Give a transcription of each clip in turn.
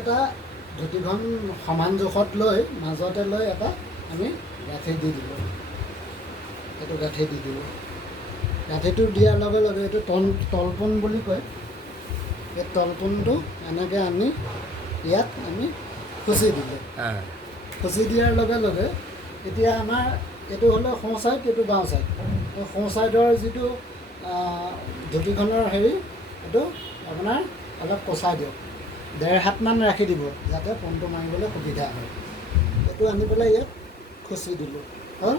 এটা ধুতিখন সমান জোখত লৈ মাজতে লৈ এটা আমি গাঁঠি দি দিলোঁ। এইটো গাঁঠি দি দিলোঁ। গাঁঠিটো দিয়াৰ লগে লগে এইটো তলপোন বুলি কয়। এই তলপোনটো এনেকৈ আনি ইয়াত আমি খুচি দিলোঁ। খুচি দিয়াৰ লগে লগে এতিয়া আমাৰ এইটো হ'লে সোঁ ছাইড, এইটো বাওঁ ছাইড। এই সোঁ ছাইডৰ যিটো ধুতিখনৰ হেৰি এইটো আপোনাৰ অলপ কচাই দিয়ক। 1.5 হাতমান ৰাখি দিব যাতে পোনটো মাৰিবলৈ সুবিধা হয়। এইটো আনি পেলাই ইয়াত খুচি দিলোঁ হ'ল।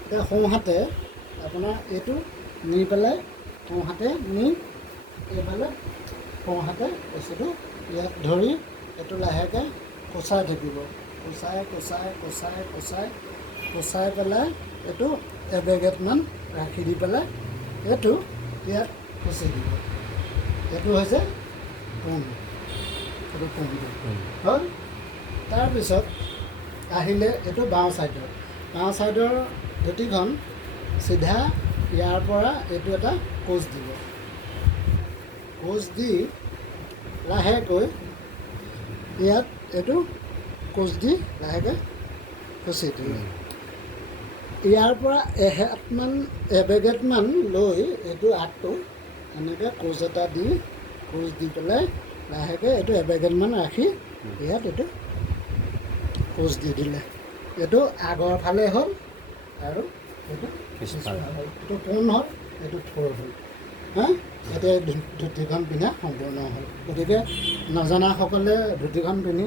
এতিয়া সোঁহাতে আপোনাৰ এইটো নি পেলাই সোঁহাতে নি এইফালে সোঁহাতে বস্তুটো ইয়াত ধৰি এইটো লাহেকৈ কচাই থাকিব। কচাই পেলাই এইটো এবেগেটমান ৰাখি দি পেলাই এইটো ইয়াত খুচি দিব। এইটো হৈছে পোন। এইটো পোনটো হ'ল। তাৰপিছত আহিলে এইটো বাওঁ ছাইডৰ ধুতিখন চিধা ইয়াৰ পৰা এইটো এটা কোচ দিব। কোচ দি লাহেকৈ ইয়াত এইটো কোচ দি লাহেকৈ খুচি দিলে। ইয়াৰ পৰা এবেগেটমান লৈ এইটো আগটো এনেকৈ কোচ এটা দি কোচ দি পেলাই লাহেকৈ এইটো এবেগেটমান ৰাখি ইয়াত এইটো কোচ দি দিলে। এইটো আগৰ ফালে হ'ল আৰু এইটো পিছফালে হ'ল। এইটো পোন হ'ল, এইটো থোৰ হ'ল। এতিয়া ধুতিখন পিন্ধা সম্পূৰ্ণ হ'ল। গতিকে নজনাসকলে ধুতিখন পিন্ধি